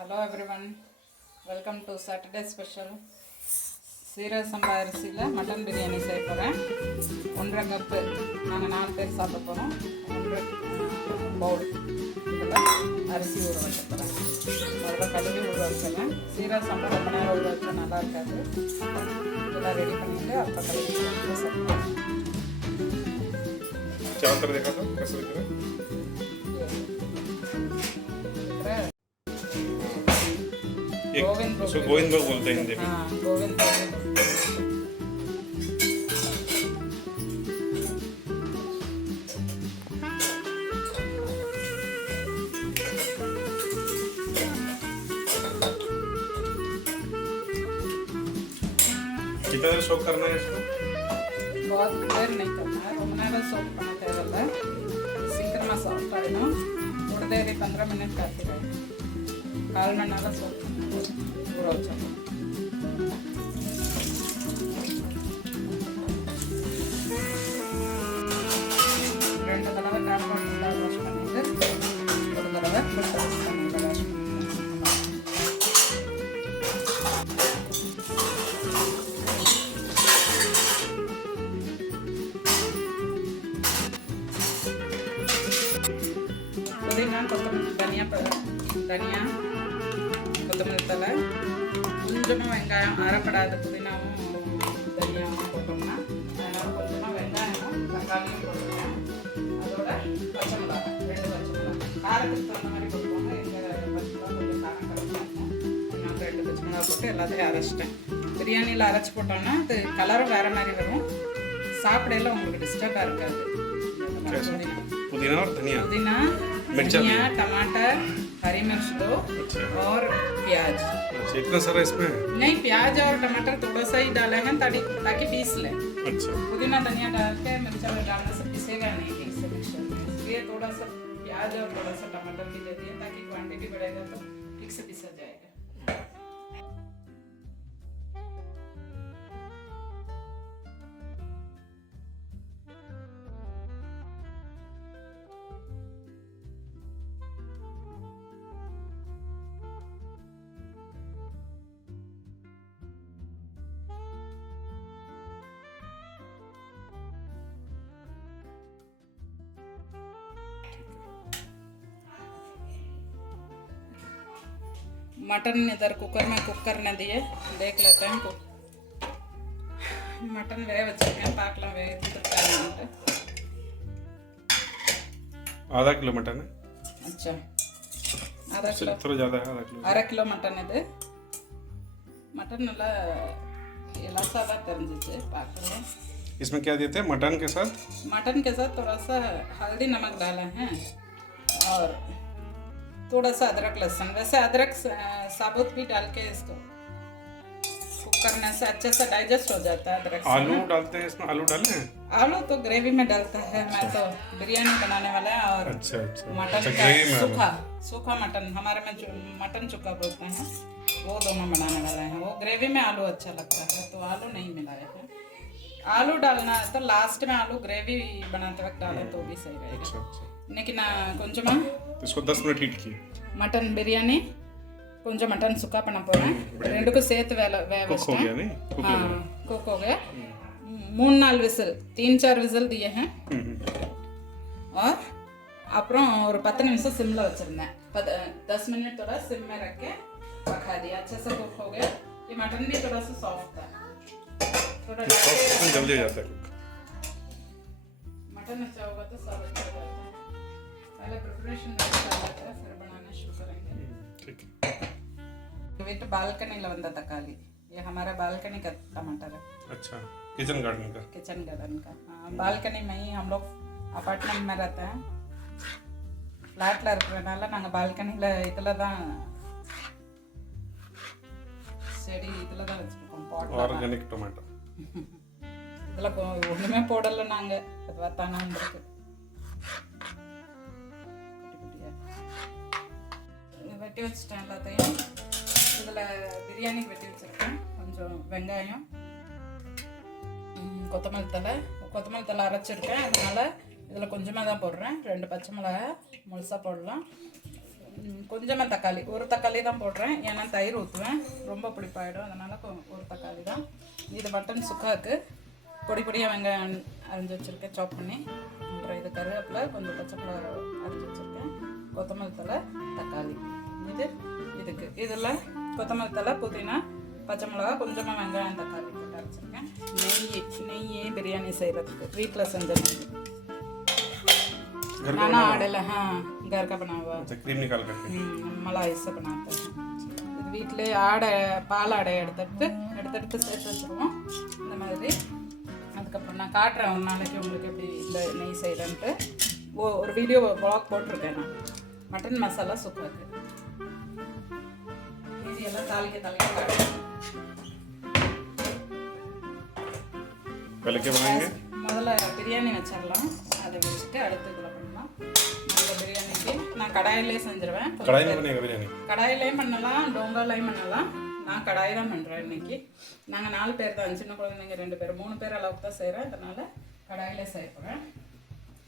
Hello everyone, welcome to Saturday special. சீரக சம்பா அரிசியில் mutton biryani செய்ய போகிறேன். 1.5 கப்பு நாங்கள் 4 பேர் சாப்பிட போகிறோம். 1 பவுல் இதில் அரிசி ஊற வைக்க போகிறேன். அதில் கழுவி ஊற வச்சிடறேன். சீரக சம்பா ரொம்ப நேரம் ஊற வச்சா நல்லா இருக்காது. இதெல்லாம் ரெடி பண்ணிட்டு அப்புறம் கழுவி சேர்க்கலாம். गोविंद भोग बोलते हैं हिंदी में। हाँ, गोविंद भोग। कितना देर सोक करना है इसको? बहुत देर नहीं करना है, रोमना सोक करना है। सीकर में सॉफ्ट करना, थोड़ी देर 15 मिनट काफी है। काल में नाला सोक पूरा हो जाए। ரெண்டு தடவை கார்பன் வாஷ் பண்ணிட்டு ஒரு தடவை வாஷ் பண்ணிட்டு வாஷ் புதினா கொத்தமல்லி தனியா கொத்தமல்லி தலை கொஞ்சமாக வெங்காயம் அரைப்படாத புதினாவும் தனியாகவும் போட்டோம்னா அதனால் கொஞ்சமாக வெங்காயமும் தக்காளியும் போட்டுருவேன். அதோட பச்சை மிளகாய் 2 பச்சை மிளகாய் காரத்துக்கு தகுந்த மாதிரி போட்டுக்கோங்க. எங்கள் பச்சை மிளகா கொஞ்சம் காரம் கலந்து அதனால் 2 பச்சை மிளகா போட்டு எல்லாத்தையும் அரைச்சிட்டேன். பிரியாணியில் அரைச்சி போட்டோம்னா அது கலரும் வேறு மாதிரி வரும். சாப்பிடையில உங்களுக்கு டிஸ்டர்பாக இருக்காது. पुदीना और धनिया, धनिया, टमाटर, हरी मिर्च 2 और प्याज। अच्छा, इतना सारा इसमें? नहीं, प्याज और टमाटर थोड़ा सा ही डाले हैं ताकि पीस लें। अच्छा, पुदीना धनिया डाल के मिर्चा डालने से पिसेगा नहीं ठीक से मिक्सर में, इसलिए थोड़ा सा प्याज और थोड़ा सा टमाटर भी दे दिए ताकि क्वांटिटी बढ़ेगा तो ठीक से पिसा जाएगा। मटन इधर कुकर में कुक करने दिए, देख लेते हैं मटन वे वच्चें पाकला वे आधा किलो मटन है। अच्छा, आधा किलो थोड़ा ज़्यादा है, आधा किलो मटन है। मटन नल्ला सादा तरंजिचे पाकला। इसमें क्या देते हैं मटन के साथ? मटन के साथ थोड़ा सा हल्दी नमक डाला है और थोड़ा सा अदरक लहसुन। वैसे अदरक साबुत भी डाल के इसको कुक करने से अच्छे से डाइजेस्ट हो जाता है अदरक। आलू डालते हैं इसमें? आलू डालते हैं? आलू तो ग्रेवी में डालता है। मैं तो बिरयानी बनाने वाला है और मटन का सूखा मटन, हमारे में जो मटन चुका बोलते हैं वो दोनों बनाने वाला है। वो ग्रेवी में आलू अच्छा लगता है तो आलू नहीं मिलाया है। आलू डालना है तो लास्ट में आलू ग्रेवी बनाते वक्त डालें तो भी सही रहेगा। लेकिन కొంచెం इसको 10 मिनट हीट किए मटन बिरयानी కొంచెం मटन सुखा पना போறேன்। ரெண்டுக்கு சேர்த்து வேக வச்சிட்டேன்। हां, कुक हो गया। 3-4 विसल 3-4 विसल दिए हैं और அப்புறம் ஒரு 10 நிமிஷம் சிம்ல வச்சிருந்தேன்। 10 मिनट थोड़ा सिम में रख के पका दिया। अच्छे से कुक हो गया। ये मटन भी थोड़ा सा सॉफ्ट था, थोड़ा जल्दी हो जाता है। मटन अच्छा होगा तो सब अच्छा हो जाता है। पहले प्रिपरेशन अच्छा होता है फिर बनाना शुरू करेंगे। ठीक है। वीट बालकनी लवंदा तकाली, ये हमारा बालकनी का टमाटर है। अच्छा, किचन गार्डन का? किचन गार्डन का, हाँ। बालकनी में ही हम लोग अपार्टमेंट में रहते हैं। फ्लैटला இருக்கிறனால நாங்க பால்கனில இதல தான் செடி இதல தான் வச்சிருக்கோம் பாட்ல। ஆர்கானிக் டொமேட்டோ இதல ஒண்ணுமே போடல நாங்க, அதுவா தானா வந்திருக்கு। வெட்டி வச்சிட்டேன் எல்லாத்தையும்। இதில் பிரியாணிக்கு வெட்டி வச்சுருக்கேன் கொஞ்சம் வெங்காயம், கொத்தமல்லி தலை அரைச்சிருக்கேன்। அதனால் இதில் கொஞ்சமாக தான் போடுறேன்। 2 பச்சை மிளகாய் முழுசாக போடலாம்। கொஞ்சமாக தக்காளி, ஒரு தக்காளி தான் போடுறேன். ஏன்னா தயிர் ஊற்றுவேன், ரொம்ப புளிப்பாயிடும். அதனால் ஒரு தக்காளி தான். இது மட்டன் சுக்காவுக்கு பொடி பொடியாக வெங்காயம் அரைஞ்சி வச்சுருக்கேன், சாப் பண்ணி. அப்புறம் இது கருவேப்பிலை, கொஞ்சம் பச்சை மிளகா அரைஞ்சி வச்சுருக்கேன், கொத்தமல்லி தழை, தக்காளி. இதுக்கு இதில் கொத்தமல்லி தழை, புதினா, பச்சை மிளகா, கொஞ்சமாக வெங்காயம், தக்காளி போட்டு அரைச்சிருக்கேன். நெய் பிரியாணி செய்கிறதுக்கு வீட்டில் செஞ்ச நெய். नाना आड़ेल हाँ घर का बना हुआ क्रीम निकाल करके मलाई से बनाते हैं. இது வீட்டிலே ஆடை பால் ஆடை எடுத்து சேர்த்து வச்சுருவோம் இந்த மாதிரி. அதுக்கப்புறம் நான் காட்டுறேன் ஒரு நாளைக்கு உங்களுக்கு எப்படி இந்த நெய் செய்கிறேன்ட்டு. ஒரு வீடியோ வ்ளாக் போட்டிருக்கேன் நான். மட்டன் மசாலா சுக்காக்கு இதெல்லாம் தாளிக்க காட்டுறேன். முதல்ல பிரியாணி வச்சிடலாம். அதை வச்சுட்டு அடுத்து இதில் பண்ணலாம். அந்த பிரியாணிக்கு நான் கடாயிலே செஞ்சிருவேன். கடாயிலையும் பண்ணலாம், டோங்காலையும் பண்ணலாம். நான் கடாய் தான் பண்ணுறேன் இன்னைக்கு. நாங்கள் 4 பேர் தான், சின்ன குழந்தைங்க 2 பேர், 3 பேர் அளவுக்கு தான் செய்கிறேன். அதனால் கடாயிலே செய்யப்படுறேன்.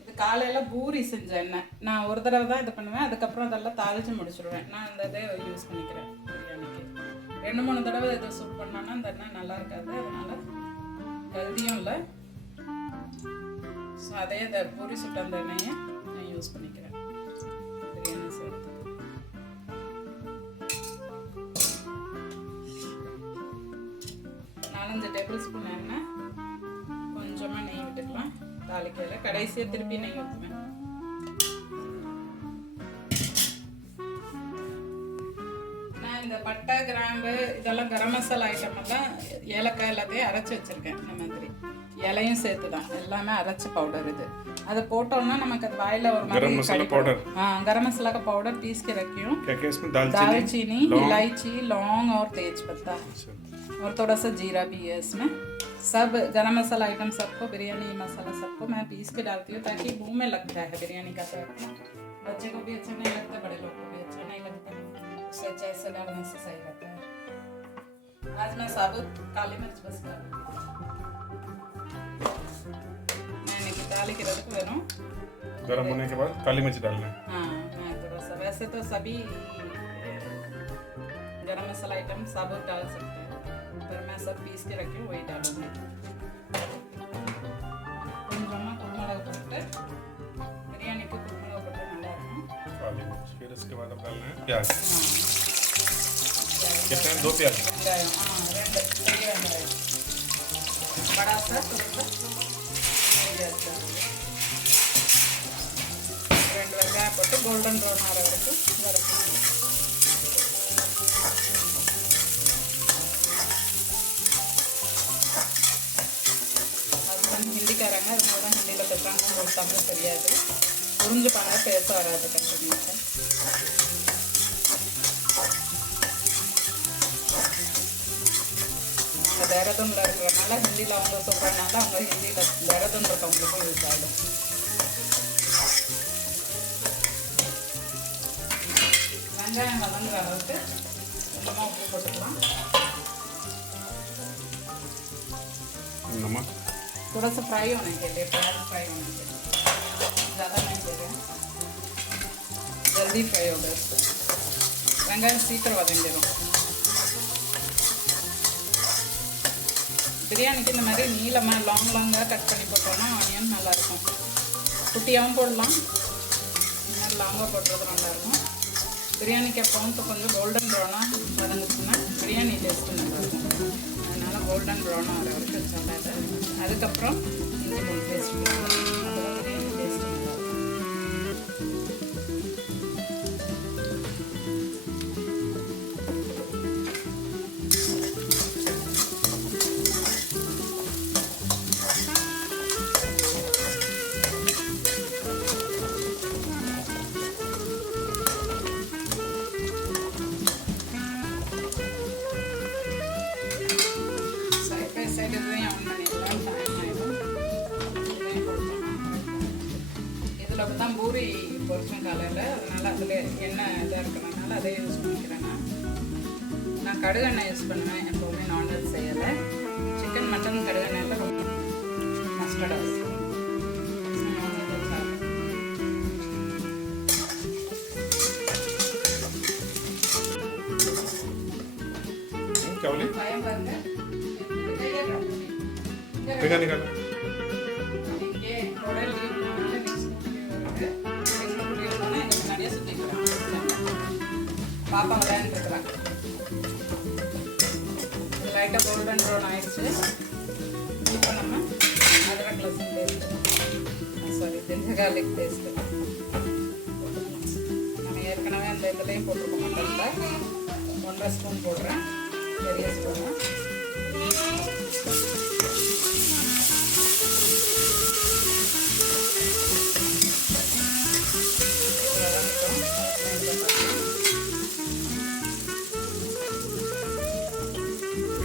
இது காலையில் பூரி செஞ்ச எண்ணெய். நான் ஒரு தடவை தான் இது பண்ணுவேன், அதுக்கப்புறம் அதெல்லாம் தாளித்து முடிச்சுடுவேன். நான் அந்த இதை யூஸ் பண்ணிக்கிறேன் பிரியாணிக்கு. 2-3 தடவை இதை சூட் பண்ணோன்னா அந்த எண்ணெய் நல்லா இருக்காது. அதனால் ஹெல்தியும் இல்லை. ஸோ அதே இந்த பூரி சுட்ட அந்த எண்ணெயை நான் யூஸ் பண்ணிக்கிறேன் பிரியாணி செய்யறதுக்கு. நாலஞ்சு டேபிள் ஸ்பூன் எண்ணெய், கொஞ்சமாக நெய் விட்டுக்கலாம். தாளிக்கையில் கடைசியாக திருப்பி நெய் ஊற்றுவேன். நான் இந்த பட்டை, கிராம்பு, இதெல்லாம் கரம் மசாலா ஐட்டம் எல்லாம், ஏலக்காய் எல்லாத்தையும் அரைச்சி வச்சுருக்கேன். இந்த மாதிரி இலையும் சேர்த்து தான் எல்லாமே அரைச்ச பவுடர். இது அதை போட்டோம்னா நமக்கு அது வாயில் ஒரு மாதிரி गरम मसाला का पाउडर पीस के रखी हूँ. दालचीनी, इलायची, लौंग और तेज पत्ता और थोड़ा सा जीरा भी है इसमें. सब गरम मसाला आइटम सबको, बिरयानी मसाला सबको मैं पीस के डालती हूँ ताकि मुंह में लगता है बिरयानी का. तो बच्चे को भी अच्छा नहीं लगता, बड़े लोग को भी अच्छा नहीं लगता. उससे अच्छा ऐसे डालने से सही रहता है. आज मैं साबुत काली मिर्च बस डालूंगी. தாளிக்கிறதுக்கு வரும். गरम होने के बाद काली मिर्च डालना है. हाँ, मैं थोड़ा सा, वैसे तो सभी गरम मसाला आइटम साबुत डाल सकते हैं, पर मैं सब पीस के रखी हूँ, वही डालूंगी. கொஞ்சமாக குருமிளகு போட்டு பிரியாணிக்கு குருமிளகு போட்டு நல்லா இருக்கும். काली मिर्च, फिर उसके बाद अब डालना है प्याज. कितना? 2 प्याज. வெங்காயம் 2 பெரிய வெங்காயம், बड़ा सा थोड़ा सा. 2 வெங்காயம் போட்டு கோல்டன் ப்ரௌன் ஆகிற வரைக்கும் வதக்கணும். ஹஸ்பண்ட் ஹிந்திக்காரங்க, அதனால தான் ஹிந்தியில் பேசுகிறாங்க, உங்களுக்கு தமிழ் தெரியாது. புரிஞ்சு பண்ண பேச வராது கண்டிப்பாக. அவங்க தேரதூனில் இருக்கிறனால ஹிந்தியில் அவங்க சொல்கிறனால அவங்க ஹிந்தியில் தேரதூன் இருக்கவங்களுக்கும் யூஸ் ஆகிடும். வெங்காயம் வதங்குற அளவுக்கு கொஞ்சமாக உப்பு போட்டுக்கலாம். थोड़ा सा फ्राई होने के लिए, प्याज फ्राई होने के लिए, ज़्यादा नहीं दे रहे हैं, जल्दी फ्राई होगा इससे. வெங்காயம் சீக்கிரம் வதங்கிடும். பிரியாணிக்கு இந்த மாதிரி நீளமாக லாங்காக கட் பண்ணி போட்டோம்னா ஆனியன் நல்லாயிருக்கும். குட்டியாகவும் போடலாம், இந்த மாதிரி லாங்காக போடுறது நல்லாயிருக்கும். பிரியாணிக்கு எப்பவும் கொஞ்சம் கோல்டன் ப்ரௌனாக வதங்குச்சுன்னா பிரியாணி டேஸ்ட்டு நல்லாயிருக்கும். அதனால் கோல்டன் ப்ரௌனாக வர வரைக்கும் வச்சாங்க. அதுக்கப்புறம் இஞ்சி பூண்டு பேஸ்ட் அதெல்லாம் பிரியாணி டேஸ்ட்டு நல்லாயிருக்கும். இதில் தான் பூரி பொரிச்சேன் காலையில், அதனால் அதில் எண்ணெய் இதாக இருக்கிறதுனால அதை யூஸ் பண்ணிக்கிறேன். நான் கடுகெண்ணெய் யூஸ் பண்ணுவேன் எப்போவுமே நான்வெஜ் செய்யலை. சிக்கன், மட்டன் கடுகெண்ணெயில் ரொம்ப மஸ்டர்ட் ஆகுது. क्या बोली பயம் பாருங்க இது கையை காட்டுங்க. இங்க फिंगर निकालो இங்கே உடல் வந்து நெக்ஸ்ட் வருது. நெக்ஸ்ட் புள்ளியோட எங்க முன்னாடியே சுத்திக்கலாம். பாப்பா விளையாண்டு இருக்கிறாங்க. லைட்டாக கோல்டன் ப்ரௌன் ஆயிடுச்சு. இப்போ நம்ம அதரக் லசன் paste sorry ginger garlic paste நம்ம ஏற்கனவே அந்த இதுலேயும் போட்டிருக்கோம் மட்டனில் 1.5 ஸ்பூன் போடுறேன் பெரிய ஸ்பூனு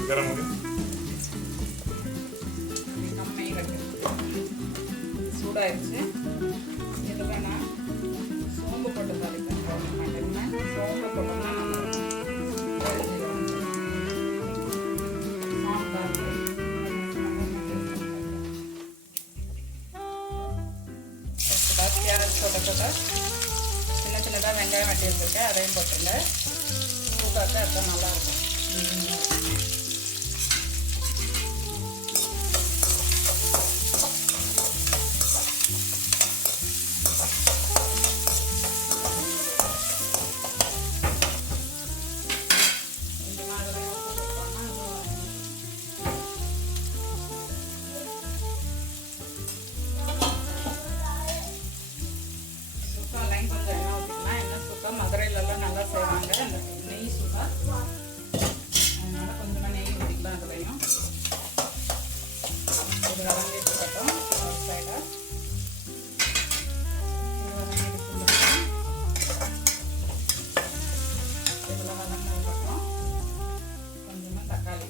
गरम हो गया கம்மி கட்டு சூடாயிருச்சு இதில் நான் சோம்பு போட்டு தாளிப்பேன் மட்டனில் சோம்பு போட்டோம்னா கேரட் போட்ட சின்ன சின்னதாக வெங்காயம் வெட்டி வச்சுருக்கேன் அதையும் போட்டுருங்க சூப்பராக அதுதான் நல்லாயிருக்கும் கொஞ்சம் எண்ணெய் ஊற்றிக்கலாம் எண்ணெய் சுத்தா மதுரையிலலாம் நல்லா செய்வாங்க அந்த நெய் சுத்தா அதனால கொஞ்சமாக நெய் ஊற்றிக்கலாம் அதுலையும் இது வதங்கிட்டு இருக்கட்டும் ஒரு சைடாக இதில் வதங்கினதுக்கப்புறம் கொஞ்சமாக தக்காளி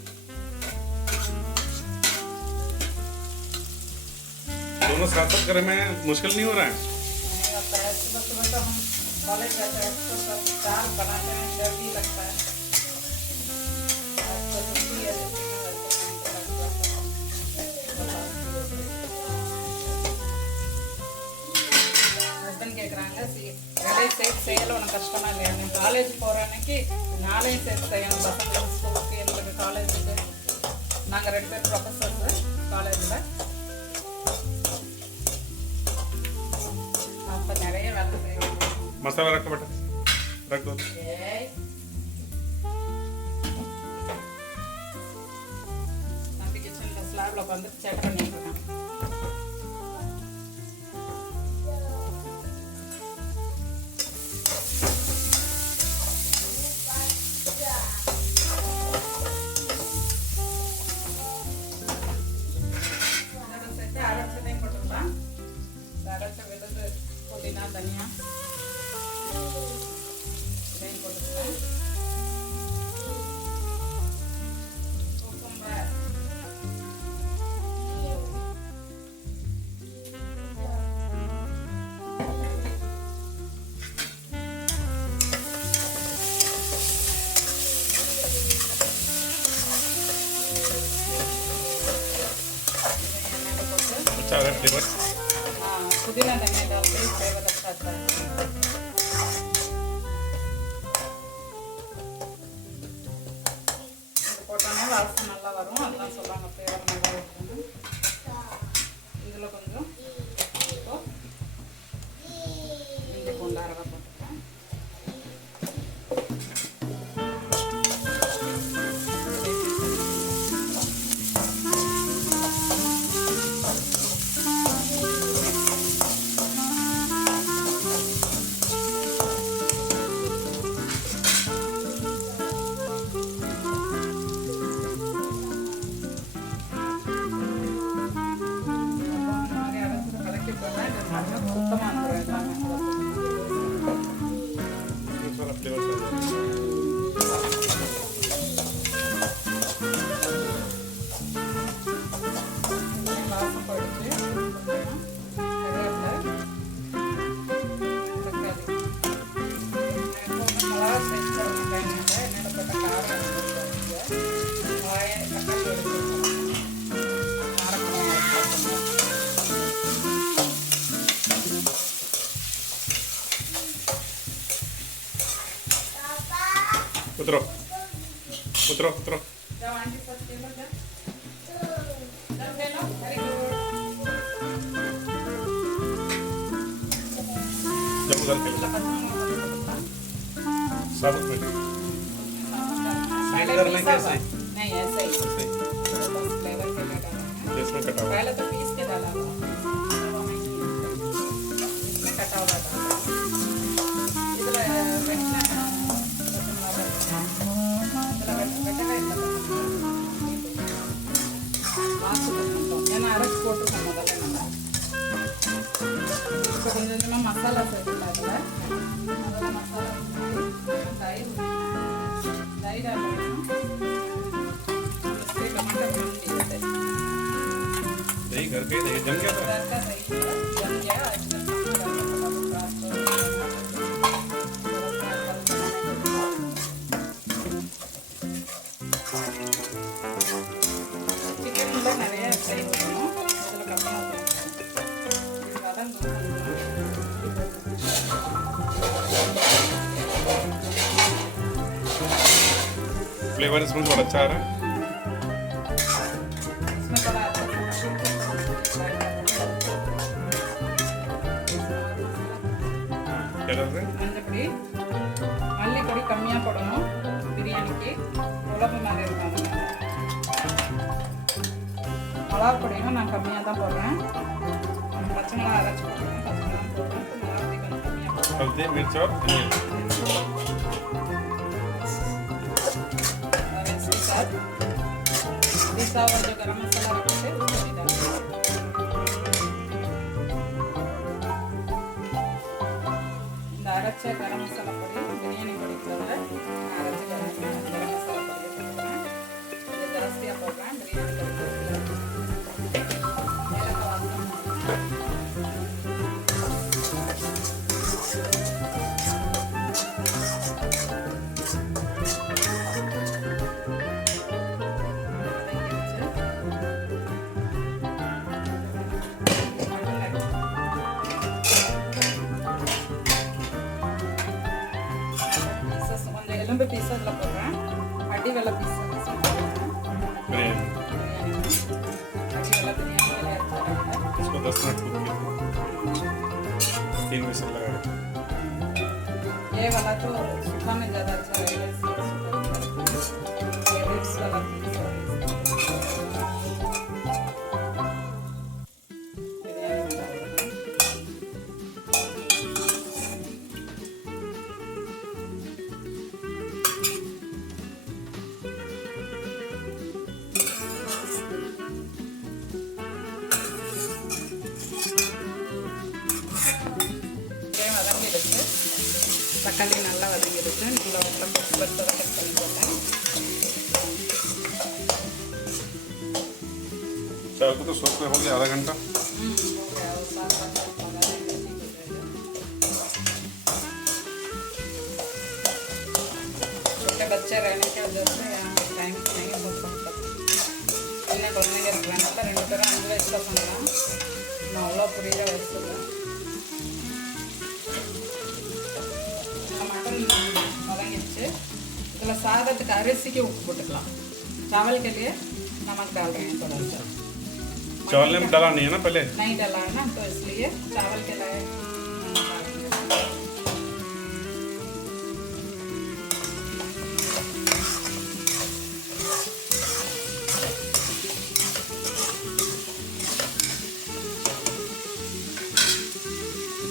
दोनों साथ साथ करे में मुश्किल नहीं हो रहा है सुबह सुबह तो हम कॉलेज जाते हैं तो सब दाल बनाते हैं जल्दी लगता है तो जल्दी है ஹஸ்பண்ட் கேட்குறாங்க ரெண்டையும் சேர்த்து செய்யலை உனக்கு கஷ்டமா இல்லையா நீ காலேஜ் போகிற அன்னைக்கு நாளையும் சேர்த்து செய்யணும் பசங்களுக்கு ஸ்கூலுக்கு எங்களுக்கு காலேஜுக்கு நாங்கள் 2 பேர் ப்ரொஃபஸர்ஸு காலேஜில் அப்போ நிறைய வேலை செய்வோம் मसाला रखो बेटा रख दो தம்பி கிச்சனில் ஸ்லாப்ல உட்காந்து சேட்டை பண்ணிட்டு இருக்கான் அதோட சேர்த்து அரைச்சதையும் போட்டுக்கலாம் அரைச்ச விழுது புதினா தனியா இதையும் போட்டுக்கலாம் குக்கும்பர் अच्छा है फ्लेवर पुदीना धनिया डालते हैं फ्लेवर अच्छा आता है போட்டோன்னே வாசனை நல்லா வரும் அதெல்லாம் சொல்லுவாங்க ஃப்ளேவர் நல்லா இருக்குன்னு இதில் கொஞ்சம் இப்போ இஞ்சி பூண்டு அரைவா போட்டுருக்கேன் उतरो उतरो उतरो जाओ आंटी पास टेबल जा जब ले लो वेरी गुड जब उधर के साबुत में पहले कर लेंगे ऐसे ही। नहीं ऐसे ही ऐसे ही। बस फ्लेवर के लिए डालना है इसमें कटा हुआ पहले तो पीस के डाला हुआ इसमें कटा हुआ था ಇದರ ಬೆಟ್ಟನ ஏன்னா அரைச்சி போட்டுருக்கோம் முதல்ல நம்ம இப்போ கொஞ்சம் கொஞ்சமாக மசாலா சேர்த்துக்கலாம் அதில் முதல்ல மசாலா தயிர் தயிர் ஆகணும் टमाटर भून दिए थे दही घर के दही जम गया था घर का दही जम गया आजकल चिकन நிறைய ஃப்ரை பண்ணணும் அதில் கம்மியாக फ्लेवर इसमें बहुत अच्छा आ रहा है इसमें थोड़ा क्या कर रहे हैं மஞ்சப்பொடி மல்லிப்பொடி கம்மியாக போடணும் பிரியாணிக்கு குழம்பு மாதிரி இருக்காங்க மிளகா பொடியும் நான் கம்மியாக தான் போடுறேன் பச்சை மிளகா அரைச்சி போடுறேன் பச்சை மிளகா போடுறேன் மிளகா பொடி கொஞ்சம் கம்மியாக போடுறேன் हल्दी मिर्च और धनिया और इसके साथ पिसा हुआ जो गरम मसाला रखे थे वो भी डाल दें। இந்த அரைச்ச கரம் மசாலா பொடி பிரியாணி பொடிக்கு தவிர அரைச்ச கரம் மசாலா பொடி போடுறேன் இது ஜாஸ்தியாக போடுறேன் பிரியாணி பொடி ஏலக்காய் வாசம் எலும்பு பீஸ் அதில் போடுறேன் அடி வெள்ளை பீஸ் बिरयानी அடி வெள்ளை பிரியாணி इसको 10 मिनट कुक कीजिए 3 विसल लगा दें ये वाला तो सूखा में ज़्यादा अच्छा रहेगा ये रिब्स वाला पीस வதங்கிடுச்சு தக்காளி நல்லா வதங்கிடுச்சு நல்லா பச்சை கட் பண்ணி போட்டேன் चावल को तो सोख में हो गया आधा घंटा छोटे बच्चे रहने की वजह से यहाँ टाइम नहीं हो सकता इन्हें बोलने के रखना ரெண்டு பேரும் அங்கே இஷ்ட பண்ணலாம் நான் அவ்வளோ புரியுற வயசுல மட்டன் வதங்கிடுச்சு இதில் சாதத்துக்கு அரிசிக்கு உப்பு போட்டுக்கலாம் चावल के लिए नमक डाल रहे हैं थोड़ा सा चावल में डाला नहीं है ना पहले नहीं डाला है ना तो इसलिए चावल के लिए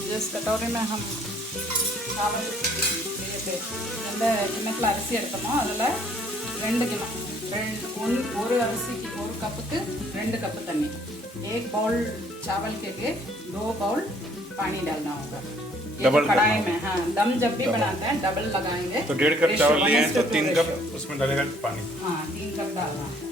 जिस कटोरी में हम चावल लिए थे எந்த கிண்ணத்தில் அரிசி எடுத்தோமோ அதில் 2 கிலோ ஒரு அரிசிக்கு ஒரு கப்புக்கு 2 कप तन्नी 1 बाउल चावल के लिए 2 बाउल पानी डालना होगा डबल कढ़ाई में हाँ दम जब भी बनाते हैं डबल लगाएंगे तो 1.5 कप चावल लिए हैं तो 3 कप उसमें डालेगा पानी हाँ 3 कप डालना है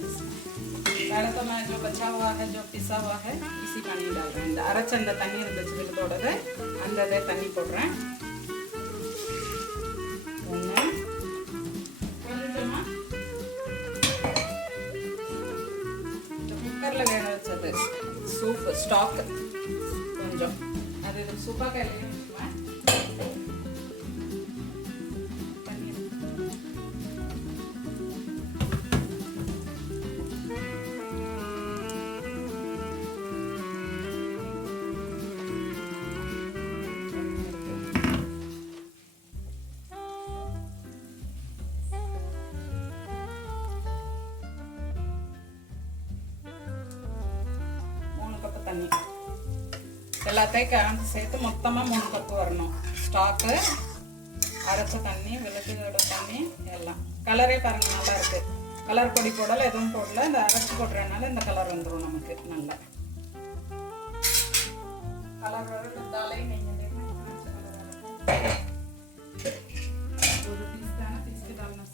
पहले तो मैं जो बचा हुआ है जो पिसा हुआ है इसी पानी डाल रहे हैं அரைச்ச அந்த தண்ணி இருந்துச்சு அந்த தண்ணி போடுறேன் குக்கரில் வேக வச்சது சூப் ஸ்டாக் கொஞ்சம் அது இது சூப்பாக கையில் எல்லாத்தையும் கலந்து சேர்த்து மொத்தமாக 3 கப்பு வரணும். ஸ்டாக்கு, அரைச்ச தண்ணி, வெள்ளத்தோட தண்ணி எல்லாம். கலரே பாருங்கள் நல்லா இருக்குது. கலர் பொடி போடலை, எதுவும் போடல. இந்த அரைச்சி போடுறதுனால இந்த கலர் வந்துடும் நமக்கு நல்லா. கலர் இருந்தாலே நீங்கள் ஒரு பீஸ் தானே பீஸ்க்கு டால்னா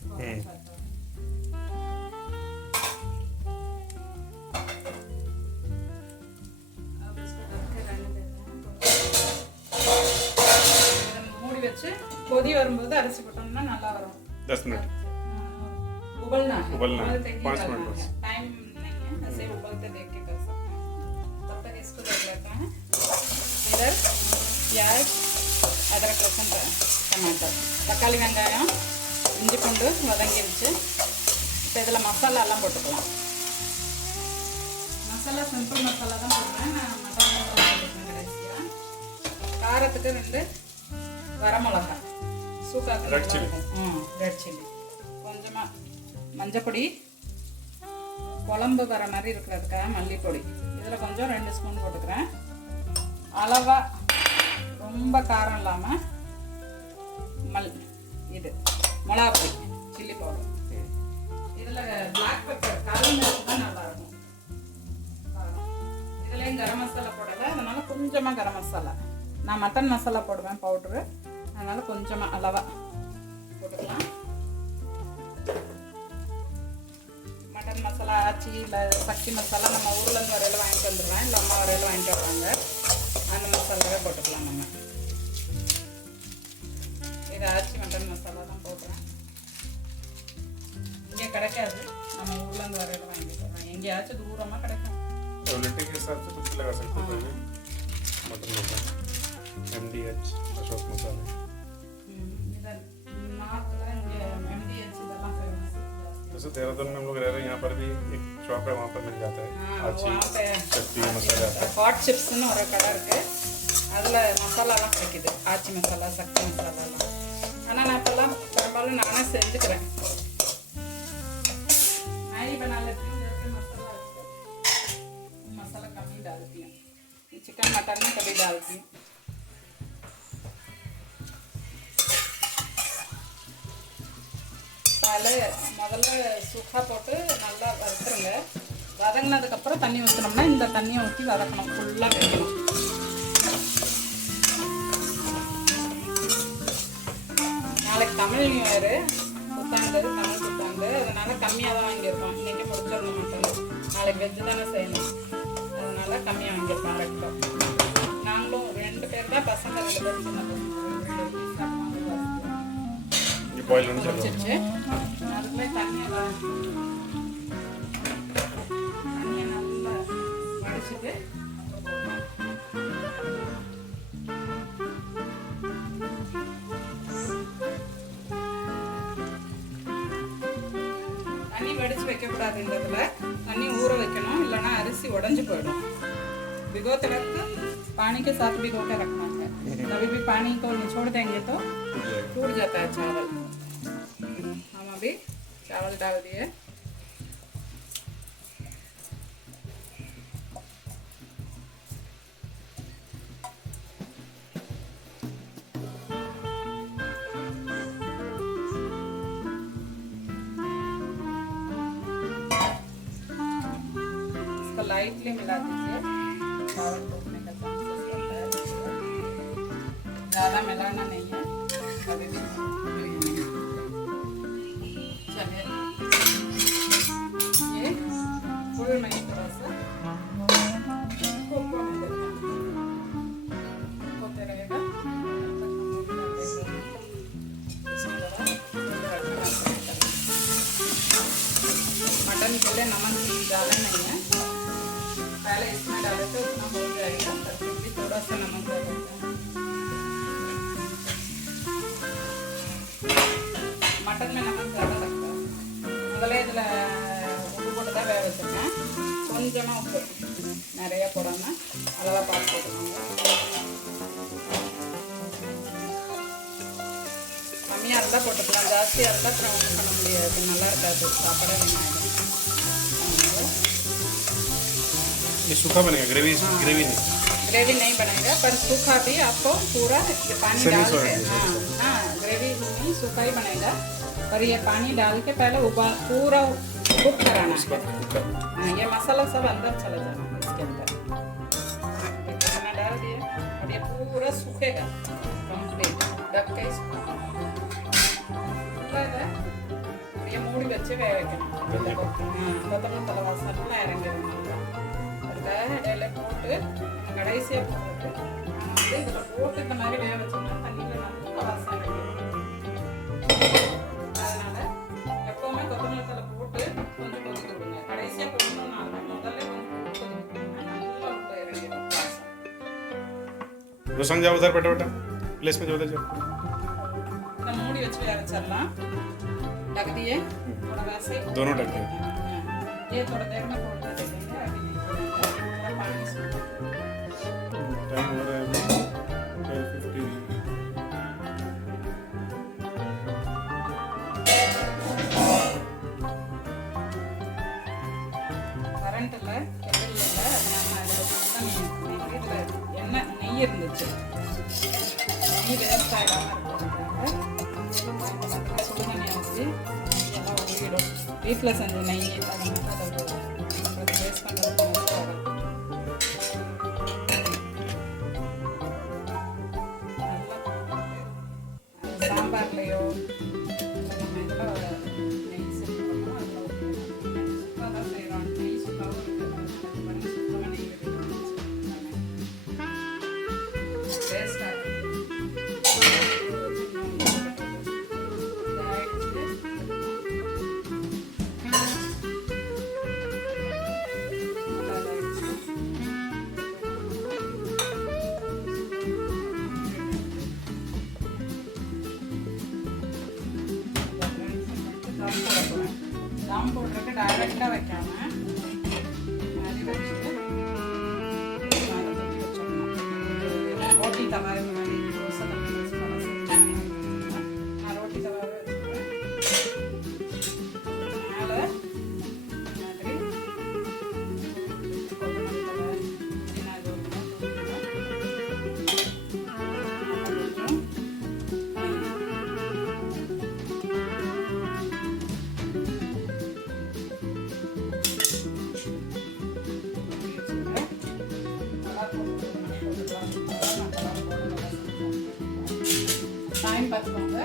வச்சு கொதி வரும்போது அரிசி போட்டோம்னா நல்லா வரும். 10 मिनट उबलना 5 मिनट बस। टाइम नहीं है, ऐसे उबलते देख के कर सकते हैं। तब तक इसको देख लेते हैं। इधर प्याज, अदरक, लहसुन, टमाटर, தக்காளி, வெங்காயம், இஞ்சி பூண்டு வதங்கிருச்சு. இப்போ இதில் மசாலா எல்லாம் போட்டுக்கலாம். மசாலா சிம்பிள் மசாலா தான் போடுறேன். நான் மசாலா போட்டுக்கிறேன் கடைசியாக. காரத்துக்கு 2 வரமிளகா, சூக்காக்கு ரெட் சில்லி, கொஞ்சமாக மஞ்சப்பொடி, குழம்பு வர மாதிரி இருக்கிறதுக்காக மல்லிப்பொடி. இதில் கொஞ்சம் 2 ஸ்பூன் போட்டுக்கிறேன். அளவாக ரொம்ப காரம் இல்லாமல் இது மிளகாப்பொடி, சில்லி பவுடர். இதில் பிளாக் பெப்பர் கலந்து தான் நல்லாயிருக்கும். இதுலேயும் கரம் மசாலா போடலை, அதனால் கொஞ்சமாக கரம் மசாலா. நான் மட்டன் மசாலா போடுவேன் பவுட்ரு, அதனால் கொஞ்சமாக அளவாக போட்டுக்கலாம். மட்டன் மசாலா ஆச்சி இல்லை சக்தி மசாலா நம்ம ஊர்லேருந்து வரையில் வாங்கிட்டு வந்துடுவேன், இல்லை அம்மா வரையில் வாங்கிட்டு வருவாங்க. அந்த மசாலாவே போட்டுக்கலாம் நம்ம. இது ஆச்சி மட்டன் மசாலா தான் போடுறேன். இங்கே கிடைக்காது, நம்ம ஊர்லேருந்து வரையில் வாங்கிட்டு வருவேன். எங்கேயாச்சும் தூரமாக கிடைக்கும். मटन मसाला, MDH, अशोक मसाला। वैसे देहरादून में हम लोग रह रहे हैं, यहाँ पर भी एक शॉप है, वहाँ पर मिल जाता है आची शक्ति मसाला आता है। हॉट चिप्स नु ஒரு கடை இருக்கு, அதுல மசாலாலாம் கிடைக்குது, ஆச்சி மசாலா, சக்தி மசாலாலாம். ஆனா நான் இப்பெல்லாம் பெரும்பாலும் நானே செஞ்சுக்கிறேன். मैं ही बना लेती हूँ, जैसे मसाला मसाला कम ही डालती हूँ। चिकन मटन में कभी डालती हूँ। முதல்ல சூக்கா போட்டு நல்லா வறுத்துருங்க. வதங்கினதுக்கப்புறம் தண்ணி ஊற்றினோம்னா இந்த தண்ணியை ஊற்றி வதக்கணும், ஃபுல்லாக வைக்கணும். நாளைக்கு தமிழ் நியூ இயரு, புத்தாண்டு, தமிழ் புத்தாண்டு, அதனால் கம்மியாக தான் வாங்கியிருக்கோம். இன்றைக்கி முடிச்சிடணும் மட்டும். நாளைக்கு வெஜ்ஜு தானே செய்யணும், அதனால் கம்மியாக வாங்கியிருக்கோம். 2 கிலோ. நாங்களும் 2 பேர் தான், பசங்க 2 பேர், சின்ன பசங்க முடிச்சிருச்சு. அதுக்குள்ளே தண்ணியை நல்லா வடிச்சிட்டு தண்ணி வடித்து வைக்கக்கூடாது. இந்த இதில் தண்ணி ஊற வைக்கணும், இல்லைன்னா அரிசி உடஞ்சி போயிடும். भिगोते वक्त पानी के साथ भिगो के रखना है, कभी भी पानी को निचोड़ देंगे तो टूट जाता है चावल। हम अभी चावल डाल दिए। इसको लाइटली मिला दीजिए, चावल टूटने का चांसेस रहता है। ज़्यादा मिलाना नहीं है, कभी भी चलिए। ये फुल नहीं, थोड़ा सा होते रहेगा। मटन के लिए नमक ज़्यादा नहीं है, पहले इसमें डाले तो उतना हो जाएगा, पर फिर भी थोड़ा सा नमक डाल देते हैं। मटन में नमक ज़्यादा लगता है, முதல்ல இதில் உப்பு போட்டு தான் வேக வச்சுருக்கேன். கொஞ்சமாக உப்பு, நிறைய போடாமல் அளவாக பார்த்து போட்டுக்கோங்க. கம்மியாக இருந்தால் போட்டுக்கலாம், ஜாஸ்தியாக இருந்தால் அப்புறம் ஒன்றும் பண்ண முடியாது, நல்லா இருக்காது, சாப்பிட வேணாம். ये सूखा बनेगा, ग्रेवी नहीं। ग्रेवी नहीं बनेगा, पर सूखा भी आपको पूरा ये पानी डाल के, हाँ ग्रेवी नहीं सूखा ही बनेगा, पर ये पानी डाल के पहले उबाल पूरा कुक कराना है। हाँ, ये मसाला सब अंदर चला जाना है इसके अंदर। खाना डाल दिया और ये पूरा सूखेगा कंप्लीट, ढक के इसको ये मूड़ी வச்சு வேக வைக்கணும்। கொத்தமல்லி தலை வாசனைலாம் இறங்கிடும்। அதுக்காக இடையில போட்டு கடைசியாக போட்டு இதில் போட்டு இந்த மாதிரி வேக வச்சோம்னா தண்ணியில் நல்லா வாசனை கிடைக்கும்। அதனால எப்போவுமே கொத்தமல்லி தலை போட்டு கொஞ்சம் கொதிக்க விடுங்க। கடைசியாக போடணும்னால முதல்ல கொஞ்சம் நல்லா இறங்கிடும் வாசனை। रोशन जाओ उधर बेटा, बेटा प्लेस में जाओ, उधर जाओ। இந்த மூடி வச்சு வேக வச்சிடலாம்। ढक दिए, थोड़ा वैसे ही दोनों ढक दिए। ये थोड़ा देर में खोलते देखेंगे, अभी नहीं खोलेंगे, थोड़ा पानी से। टाइम हो रहा है 12:15। கரண்ட் இல்லை, கெட்டில் இல்லை, அதனால அதில் சுத்தம் இதில் எண்ணெய் நெய் இருந்துச்சு, நெய் வேஸ்ட் ஆகாமல் இருக்கிறதுக்காக சுடுதண்ணி வச்சு எல்லாம் உருகிடும்। வீட்டில் செஞ்ச நெய் அதனால அதை வேஸ்ட் பண்ணுறது நல்லா சாம்பார்லையோ நம்ம இதில் நெய் சேர்த்துக்கணும்। அதில் சுக்காக தான் செய்கிறோம், நெய் சுக்காவும் இருக்குது, சுத்தமாக நெய் வேஸ்ட் ஆகும்। दम போடுறதுக்கு டைரக்டாக வைக்காம மாதிரி வச்சுட்டு மேலே தூக்கி வச்சிடணும்। ரோட்டி தவாவே மாதிரி தோசை தண்ணி யூஸ் பண்ண செஞ்சேன், நான் ரோட்டி தவாவே வச்சுருவேன்। மேலே மாதிரி கொத்தமல்லி தலை புதினா இது टाइम பார்த்துக்கோங்க।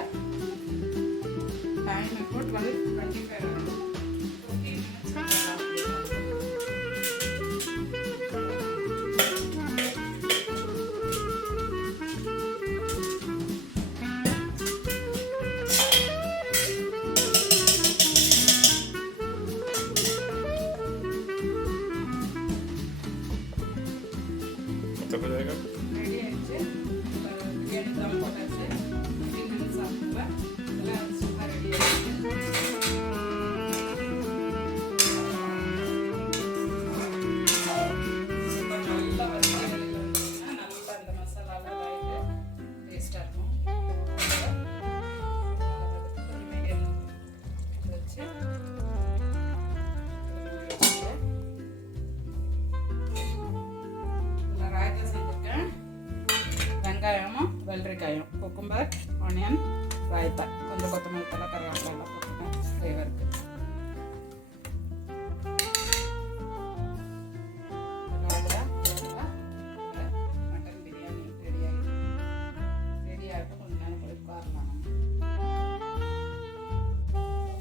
டைம் இப்போ 12:25 ஆகுது। कब तक हो जाएगा? ரெடி ஆயிடுச்சு। பிரியாணி தம் போட்டாச்சு, 15 மினிட்ஸ் ஆகுதுல, எல்லாம் சூப்பராக ரெடி ஆயிடுச்சு। நல்லா வச்சு வெளியில் வந்தீங்கன்னா நல்லா அந்த மசாலாலாம் வாங்கிட்டு டேஸ்ட்டாக இருக்கும்। வச்சு ராயத்தை செஞ்சுருக்கேன், வெங்காயமும் வெள்ளரிக்காயும், குக்கும்பர், ஆனியன், ராயத்தா, கொஞ்சம் கொத்தமல்லி தலை கருவேப்பிலை போட்டுருக்கேன் ஃப்ளேவருக்கு। மட்டன் பிரியாணி ரெடி ஆகிட்டு கொஞ்சம் நேரம் போய் உட்காரலாம்।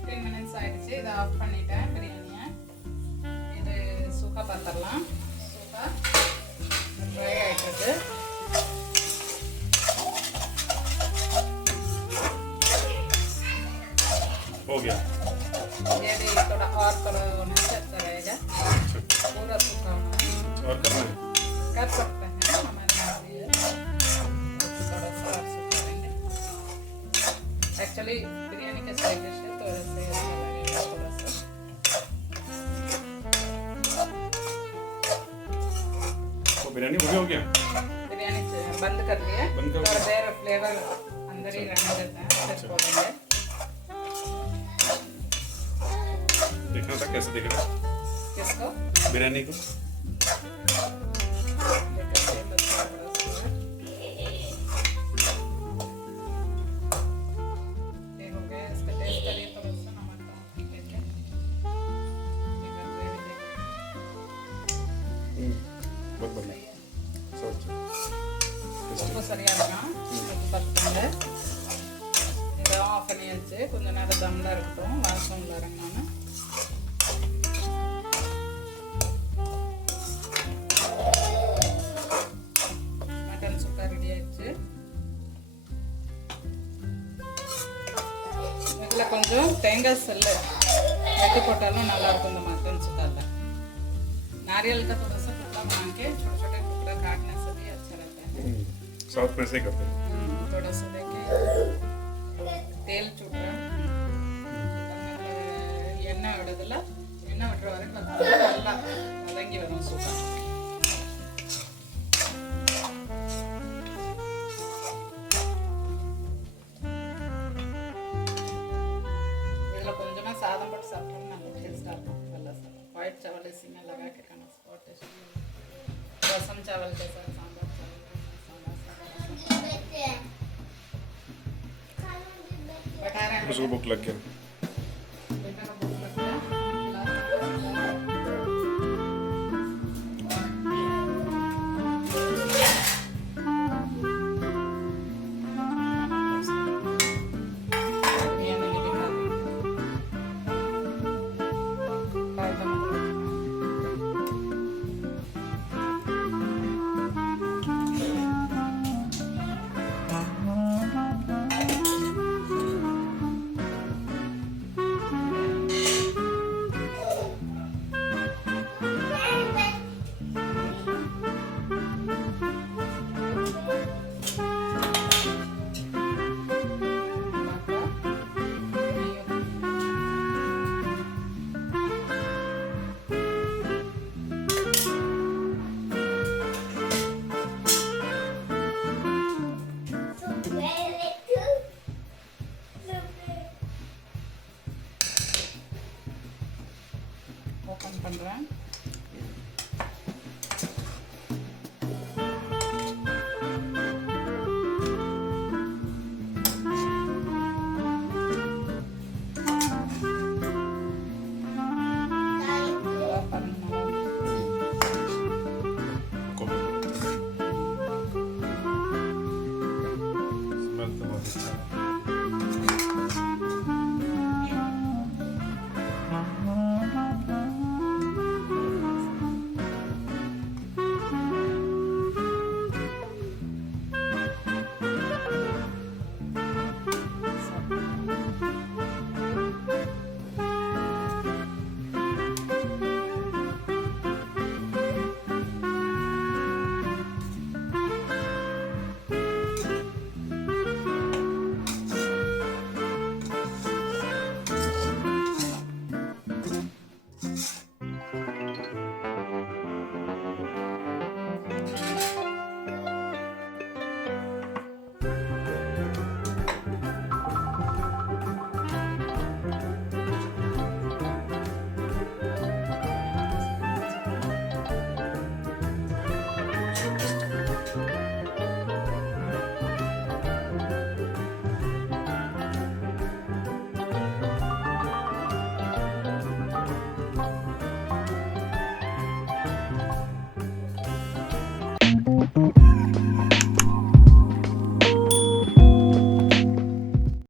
15 மினிட்ஸ் ஆகிடுச்சு, இதை ஆஃப் பண்ணிட்டேன் பிரியாணியை। இது சுக்கா பார்த்துடலாம்। சுக்கா फ्राई ஆயிட்டது। हो गया। ये भी थोड़ा और करो होने से अच्छा रहेगा, पूरा सूखा होना है। और करना है? कर सकते हैं, हमारे मर्जी है, थोड़ा सा और सूखा करेंगे। एक्चुअली बिरयानी का साइड डिश है तो ऐसे अच्छा लगेगा थोड़ा सा। बिरयानी हो गया? बिरयानी बंद कर दिया, थोड़ा देर फ्लेवर अंदर ही रहने देते हैं, फिर खोलेंगे। देखना था कैसे दिख रहा है किसको? बिरयानी को। வச்சுக்கலாம். பத்துங்க இதை ஆஃப் பண்ணியாச்சு. கொஞ்சம் நேரம் தம்மில் இருக்கட்டும். வாசம் இறங்கணும். மட்டன் சுக்கா ரெடி ஆயிடுச்சு. இதில் கொஞ்சம் தேங்காய் செல்லு வெட்டி போட்டாலும் நல்லாயிருக்கும் இந்த मटन सुखाता। नारियल का थोड़ा सा टुकड़ा बना के छोटे छोटे टुकड़ा काटने से भी अच्छा रहता है। साउथ में ऐसे ही करते हैं। थोड़ा सा देके तेल चुटरा எண்ணெய் விடுறதுல எண்ணெய் விட்டுற வரைக்கும் நல்லா வதங்கி வரும் சூப்பர். இதில் கொஞ்சமாக சாதம் போட்டு சாப்பிட்டோம்னா நல்ல டேஸ்ட்டாக இருக்கும். நல்லா சாதம் व्हाइट चावल इसी में लगा के खाना बहुत टेस्टी। रसम चावल के साथ सांभर बता रहे हैं। उसको भूख लग गया।